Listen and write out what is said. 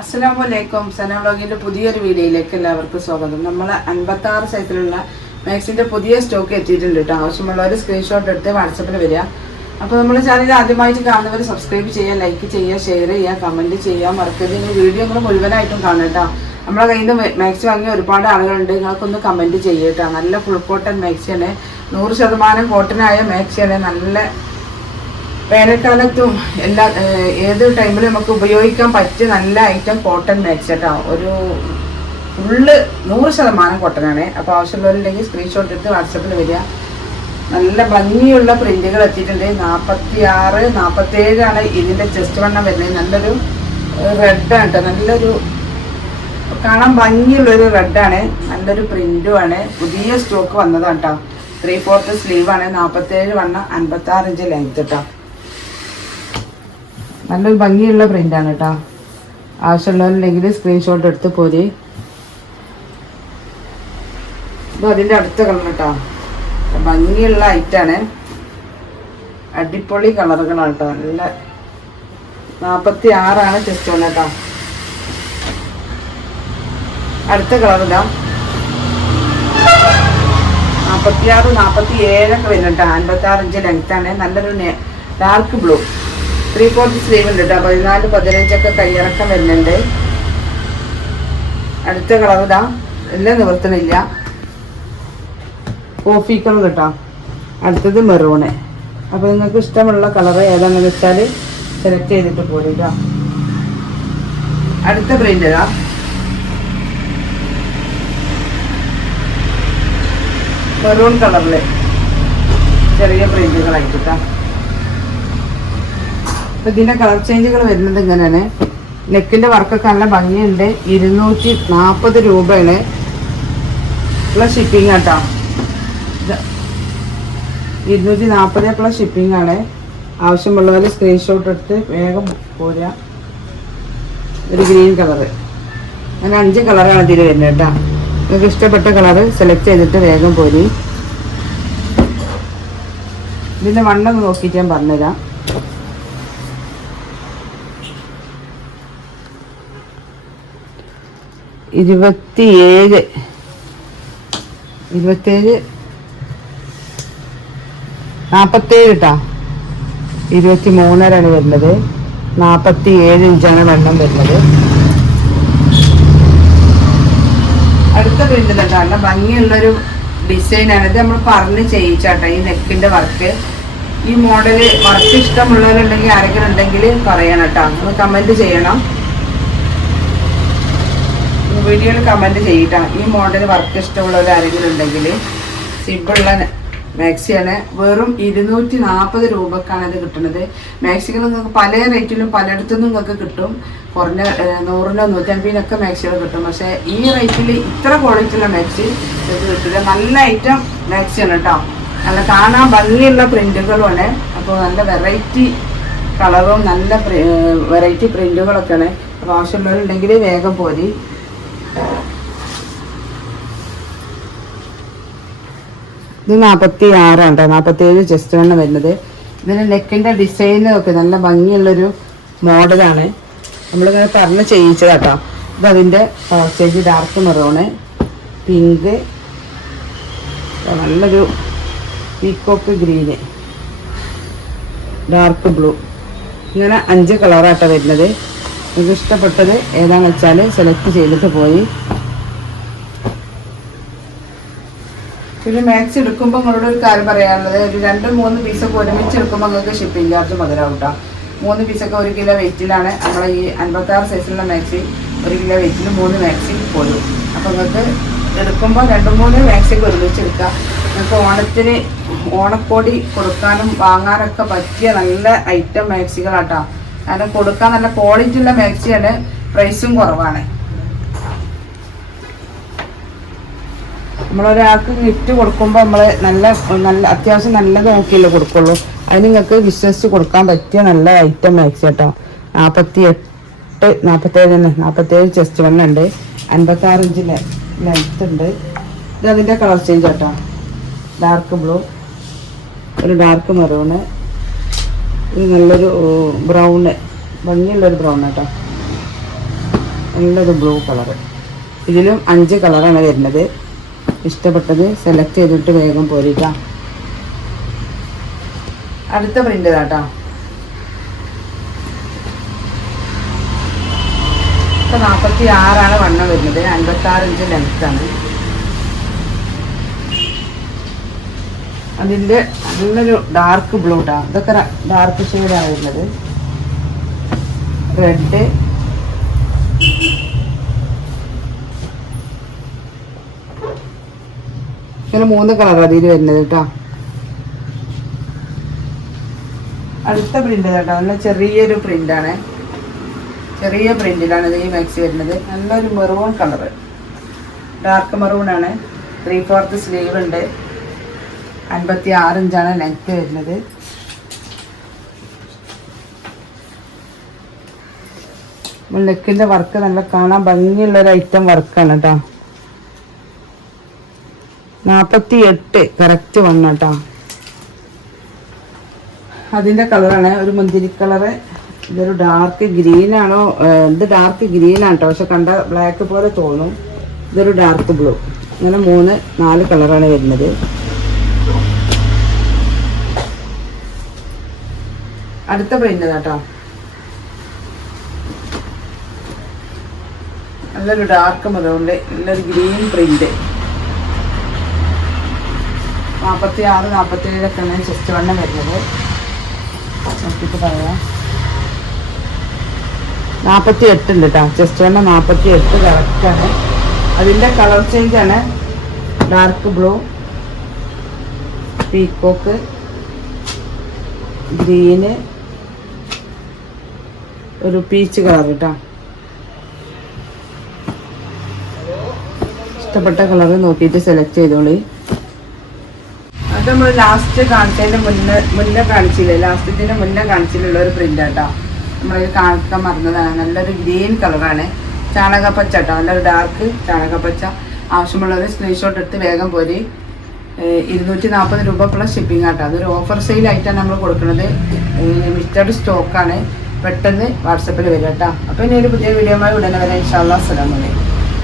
അസ്സലാമലൈക്കും സന വ്ളോഗിന്റെ പുതിയൊരു വീഡിയോയിലേക്ക് എല്ലാവർക്കും സ്വാഗതം. നമ്മൾ അൻപത്തി ആറ് സൈസിലുള്ള മാക്സിന്റെ പുതിയ സ്റ്റോക്ക് എത്തിയിട്ടുണ്ട് കേട്ടോ. ആവശ്യമുള്ളവർ സ്ക്രീൻഷോട്ട് എടുത്ത് വാട്സപ്പിൽ വരിക. അപ്പോൾ നമ്മൾ ചാനൽ ആദ്യമായിട്ട് കാണുന്നവർ സബ്സ്ക്രൈബ് ചെയ്യുക ലൈക്ക് ചെയ്യുക ഷെയർ ചെയ്യുക കമന്റ് ചെയ്യുക. മറക്കരുത്. ഇനി വീഡിയോ നിങ്ങൾ മുഴുവനായിട്ടും കാണും കേട്ടോ. നമ്മളെ കയ്യിൽ നിന്ന് മാക്സി വാങ്ങിയ ഒരുപാട് ആളുകളുണ്ട്. നിങ്ങൾക്കൊന്ന് കമന്റ് ചെയ്യുക കേട്ടോ. നല്ല ഫുൾ കോട്ടൺ മാക്സിയാണ് നൂറ് ശതമാനം കോട്ടനായ മാക്സിയാണ് നല്ല വേനൽക്കാലത്തും എല്ലാ ഏത് ടൈമിലും നമുക്ക് ഉപയോഗിക്കാൻ പറ്റിയ നല്ല ഐറ്റം കോട്ടൺ മാക്സ് ഒരു ഫുള്ള് നൂറ് ശതമാനം കോട്ടനാണ് അപ്പോൾ ആവശ്യമുള്ളവരുണ്ടെങ്കിൽ സ്ക്രീൻഷോട്ട് എടുത്ത് വാട്സപ്പിൽ വരിക. നല്ല ഭംഗിയുള്ള പ്രിന്റുകൾ എത്തിയിട്ടുണ്ട്. നാൽപ്പത്തി ആറ് നാൽപ്പത്തേഴാണ് ഇതിന്റെ ചെസ്റ്റ് വണ്ണം വരുന്നത്. നല്ലൊരു റെഡാണ് കേട്ടോ. നല്ലൊരു കാണാൻ ഭംഗിയുള്ളൊരു റെഡാണ് നല്ലൊരു പ്രിന്റുമാണ് പുതിയ സ്റ്റോക്ക് വന്നതാണ് കേട്ടോ. ത്രീ ഫോർത്ത് സ്ലീവാണ് നാൽപ്പത്തേഴ് വണ്ണം അൻപത്തി ആറ് ഇഞ്ച് ലെങ്ത് കേട്ടോ. നല്ലൊരു ഭംഗിയുള്ള പ്രിന്റാണ് കേട്ടോ ആവശ്യമുള്ളവരുണ്ടെങ്കിൽ സ്ക്രീൻഷോട്ട് എടുത്ത് പോരി. ഇത് അതിന്റെ അടുത്ത കളർ കേട്ടോ ഭംഗിയുള്ള ഐറ്റാണ് അടിപൊളി കളറുകളാണ് കേട്ടോ നല്ല നാൽപ്പത്തി ആറാണ് ചെസ്റ്റ് വൺ കേട്ടോ അടുത്ത കളർ ഇതാ. നാൽപ്പത്തി ആറ് നാൽപ്പത്തി ഏഴൊക്കെ വരുന്നുണ്ട് അൻപത്തി ആറ് ഇഞ്ച് ലെങ്ത് ആണ്. നല്ലൊരു dark blue three fourth sleeve ഉണ്ട് കേട്ടോ പതിനാല് പതിനഞ്ചൊക്കെ കയ്യിറക്കം വരുന്നുണ്ട്. അടുത്ത കളർ ഇതാ. എല്ലാം നിവർത്തണില്ല. കോഫി കളർ കേട്ടോ. അടുത്തത് മെറൂണ്. അപ്പോൾ നിങ്ങൾക്ക് ഇഷ്ടമുള്ള കളർ ഏതാണെന്ന് വെച്ചാൽ സെലക്ട് ചെയ്തിട്ട് പോരും കേട്ടോ അടുത്ത പ്രിന്റ് ഇതാ മെറൂൺ കളറിൽ ചെറിയ പ്രിന്റുകളായിട്ട് കേട്ടോ അപ്പൊ ഇതിന്റെ കളർ ചേഞ്ചുകൾ വരുന്നത് ഇങ്ങനെയാണ്. നെക്കിന്റെ വർക്കൊക്കെ നല്ല ഭംഗിയുണ്ട്. ഇരുന്നൂറ്റി നാൽപ്പത് രൂപയാണ്. പ്ലസ് ഷിപ്പിംഗ് കേട്ടോ ഇരുന്നൂറ്റി നാൽപ്പത് പ്ലസ് ഷിപ്പിംഗ് ആണ്. ആവശ്യമുള്ളവർ സ്ക്രീൻഷോട്ട് എടുത്ത് വേഗം പോരുക. ഒരു ഗ്രീൻ കളർ അങ്ങനെ അഞ്ച് കളറാണ് ഇതിൽ വരുന്നത് കേട്ടോ. നിങ്ങൾക്ക് ഇഷ്ടപ്പെട്ട കളർ സെലക്ട് ചെയ്തിട്ട് വേഗം പോരി. ഇതിന്റെ വണ്ണം നോക്കിയിട്ട് ഞാൻ പറഞ്ഞുതരാം. ഇരുപത്തിയേഴ്. ഇരുപത്തേഴ് നാൽപ്പത്തേഴ് കേട്ടോ ഇരുപത്തി മൂന്നരാണ് വരുന്നത്. നാൽപ്പത്തി ഏഴ് ഇഞ്ചാണ് വെള്ളം വരുന്നത്. അടുത്ത പ്രിന്റിൽ നല്ല ഭംഗിയുള്ളൊരു ഡിസൈനാണ്. ഇത് നമ്മൾ പറഞ്ഞ് ചെയ്യിച്ചാട്ടോ ഈ നെക്കിന്റെ വർക്ക്. ഈ മോഡൽ വർക്ക് ഇഷ്ടമുള്ളവരുണ്ടെങ്കിൽ ആരെങ്കിലും ഉണ്ടെങ്കിൽ പറയണം കേട്ടോ നമ്മൾ കമന്റ് ചെയ്യണം. വീഡിയോയിൽ കമന്റ് ചെയ്യട്ടോ ഈ മോഡൽ വർക്ക് ഇഷ്ടമുള്ളവർ ആരെങ്കിലും ഉണ്ടെങ്കിൽ സിമ്പിളുള്ള മാക്സിയാണ്. വെറും ഇരുന്നൂറ്റി നാൽപ്പത് രൂപക്കാണ് ഇത് കിട്ടുന്നത്. മാക്സികൾ നിങ്ങൾക്ക് പല റേറ്റിലും പലയിടത്തുനിന്നും നിങ്ങൾക്ക് കിട്ടും. കുറഞ്ഞ നൂറിനോ നൂറ്റമ്പതിനൊക്കെ മാക്സികൾ കിട്ടും. പക്ഷേ ഈ റേറ്റിൽ ഇത്ര ക്വാളിറ്റിയുള്ള മാക്സി ഇത് കിട്ടില്ല. നല്ല ഐറ്റം മാക്സിയാണ് കേട്ടോ നല്ല കാണാൻ ഭംഗിയുള്ള പ്രിന്റുകളുമാണ് അപ്പോൾ നല്ല വെറൈറ്റി കളറും നല്ല വെറൈറ്റി പ്രിന്റുകളൊക്കെയാണ് അപ്പോൾ ആവശ്യമുള്ളവരുണ്ടെങ്കിൽ വേഗം പോരി. ഇത് നാൽപ്പത്തി ആറാണ് നാൽപ്പത്തി ഏഴ് ചെസ്റ്റ് ആണ് വരുന്നത്. ഇതിന് നെക്കിന്റെ ഡിസൈനും ഒക്കെ നല്ല ഭംഗിയുള്ളൊരു മോഡലാണ്. നമ്മളിങ്ങനെ പറഞ്ഞ് ചെയ്യിച്ചതാട്ടോ. ഇത് അതിന്റെ സ്റ്റേജ് ഡാർക്ക് മെറൂണ് പിങ്ക് നല്ലൊരു പീക്കോക്ക് ഗ്രീന് ഡാർക്ക് ബ്ലൂ. ഇങ്ങനെ അഞ്ച് കളറാട്ടോ വരുന്നത്. നിങ്ങൾക്ക് ഇഷ്ടപ്പെട്ടത് ഏതാണെന്ന് വെച്ചാൽ സെലക്ട് ചെയ്തിട്ട് പോയി. പിന്നെ മാക്സ് എടുക്കുമ്പോൾ നിങ്ങളോട് ഒരു കാര്യം പറയാനുള്ളത്. ഒരു രണ്ട് മൂന്ന് പീസൊക്കെ ഒരുമിച്ച് എടുക്കുമ്പോൾ നിങ്ങൾക്ക് ഷിപ്പിംഗ് ചാർജ് മുതലാവും കേട്ടോ മൂന്ന് പീസൊക്കെ ഒരു കിലോ വെയിറ്റിലാണ് നമ്മളെ ഈ അൻപത്താറ് സൈസിലുള്ള മാക്സി ഒരു കിലോ വെയിറ്റിൽ മൂന്ന് മാക്സി പോലും. അപ്പോൾ നിങ്ങൾക്ക് എടുക്കുമ്പോൾ രണ്ട് മൂന്ന് മാക്സിയൊക്കെ ഒരുമിച്ച് എടുക്കുക നിങ്ങൾക്ക് ഓണത്തിന് ഓണക്കോടി കൊടുക്കാനും വാങ്ങാനൊക്കെ പറ്റിയ നല്ല ഐറ്റം മാക്സികളാട്ടോ കാരണം കൊടുക്കാൻ നല്ല ക്വാളിറ്റി ഉള്ള മാക്സിയാണ് പ്രൈസും കുറവാണ്. നമ്മളൊരാൾക്ക് ഗിഫ്റ്റ് കൊടുക്കുമ്പോൾ നമ്മൾ നല്ല നല്ല അത്യാവശ്യം നല്ല നോക്കിയല്ലേ കൊടുക്കുള്ളൂ. അതിന് നിങ്ങൾക്ക് വിശ്വസിച്ച് കൊടുക്കാൻ പറ്റിയ നല്ല ഐറ്റം മാക്സി കേട്ടോ. നാൽപ്പത്തി എട്ട് നാൽപ്പത്തേഴ് തന്നെ നാൽപ്പത്തേഴ് ചെസ്റ്റ് വണ്ണുണ്ട് ഉണ്ട്. അൻപത്തി ആറ് ഇഞ്ച് ലെങ്ത് ഉണ്ട്. ഇത് അതിന്റെ കളർ ചേഞ്ച് കേട്ടോ ഡാർക്ക് ബ്ലൂ ഒരു ഡാർക്ക് മെറൂണ് ഇത് നല്ലൊരു ബ്രൗണ് ഭംഗിയുള്ളൊരു ബ്രൗൺ കേട്ടോ നല്ലൊരു ബ്ലൂ കളറ് ഇതിലും അഞ്ച് കളറാണ് വരുന്നത്. ഇഷ്ടപ്പെട്ടത് സെലക്ട് ചെയ്തിട്ട് വേഗം പോരിക്കാം അടുത്ത പ്രിന്റ് കേട്ടോ ഇപ്പൊ നാൽപ്പത്തി ആറാണ് വണ്ണം വരുന്നത്. അൻപത്തി ആറ് ഇഞ്ച് ലെങ്ത് ആണ്. അതിന്റെ നല്ലൊരു ഡാർക്ക് ബ്ലൂ ടാ ഇതൊക്കെ ഡാർക്ക് ഷെയ്ഡാണ് വരുന്നത്. റെഡ് ഇങ്ങനെ മൂന്ന് കളർ അതിൽ വരുന്നത് കേട്ടോ അടുത്ത പ്രിന്റ് കേട്ടോ. നല്ല ചെറിയൊരു പ്രിന്റാണ് ചെറിയ പ്രിന്റിലാണ് ഇത് ഈ മാക്സി വരുന്നത്. നല്ലൊരു മെറൂൺ കളർ ഡാർക്ക് മെറൂൺ ആണ്. ത്രീ ഫോർത്ത് സ്ലീവ് ഉണ്ട്. അൻപത്തി ആറ് ഇഞ്ചാണ് ലെങ്ത് വരുന്നത്. മുല്ലക്കിന്റെ വർക്ക് നല്ല കാണാൻ ഭംഗിയുള്ളൊരു ഐറ്റം വർക്കാണ് കേട്ടോ നാപ്പത്തി എട്ട് കറക്റ്റ് വന്നു കേട്ടോ അതിന്റെ കളറാണ് ഒരു മുന്തിരി കളറ്. ഇതൊരു ഡാർക്ക് ഏഹ് ഇത് ഡാർക്ക് ഗ്രീൻ ആണ് കേട്ടോ പക്ഷെ കണ്ട ബ്ലാക്ക് പോലെ തോന്നും. ഇതൊരു ഡാർക്ക് ബ്ലൂ അങ്ങനെ മൂന്ന് നാല് കളറാണ് വരുന്നത്. അടുത്ത പ്രിന്റ് കേട്ടോ നല്ലൊരു ഡാർക്ക് മുതലുണ്ട് നല്ലൊരു ഗ്രീൻ പ്രിന്റ് നാൽപ്പത്തി ആറ് നാൽപ്പത്തി ഏഴൊക്കെയാണ് ചെസ്റ്റ് വണ്ണം വരുന്നത്. നോക്കിയിട്ട് പറയാം. നാൽപ്പത്തി എട്ട് ഉണ്ട് കേട്ടോ ചെസ്റ്റ് വണ്ണം നാൽപ്പത്തി എട്ട് കറക്റ്റാണ് അതിന്റെ കളർ ചേഞ്ച് ആണ്. ഡാർക്ക് ബ്ലൂ പീക്കോക്ക് ഗ്രീന് ഒരു പീച്ച് കളർ കേട്ടോ ഇഷ്ടപ്പെട്ട കളർ നോക്കിയിട്ട് സെലക്ട് ചെയ്തോളി. നമ്മൾ ലാസ്റ്റ് കാണിച്ചതിന്റെ മുന്നേ മുന്നേ കാണിച്ചില്ലേ? ലാസ്റ്റത്തിന്റെ മുന്നേ കാണിച്ചിട്ടുള്ള ഒരു പ്രിന്റ് ആട്ടോ നമ്മൾ കാണിക്കാൻ മറന്നതാണ്. നല്ലൊരു ഗ്രീൻ കളറാണ് ചാണകപ്പച്ച കേട്ടോ. നല്ലൊരു ഡാർക്ക് ചാണകപ്പച്ച. ആവശ്യമുള്ളവർ സ്ക്രീൻഷോട്ട് എടുത്ത് വേഗം പോരി. ഇരുന്നൂറ്റി നാൽപ്പത് രൂപ പ്ലസ് ഷിപ്പിംഗ് ആട്ടോ. അതൊരു ഓഫർ സെയിൽ ആയിട്ടാണ് നമ്മൾ കൊടുക്കുന്നത്. ലിമിറ്റഡ് സ്റ്റോക്കാണ് പെട്ടെന്ന് വാട്സപ്പിൽ വരും കേട്ടോ അപ്പോൾ ഇനി ഒരു പുതിയ വീഡിയോ ഉടനെ വരെ. ഇൻഷാല്ലാ അസ്സലാമലൈക്കും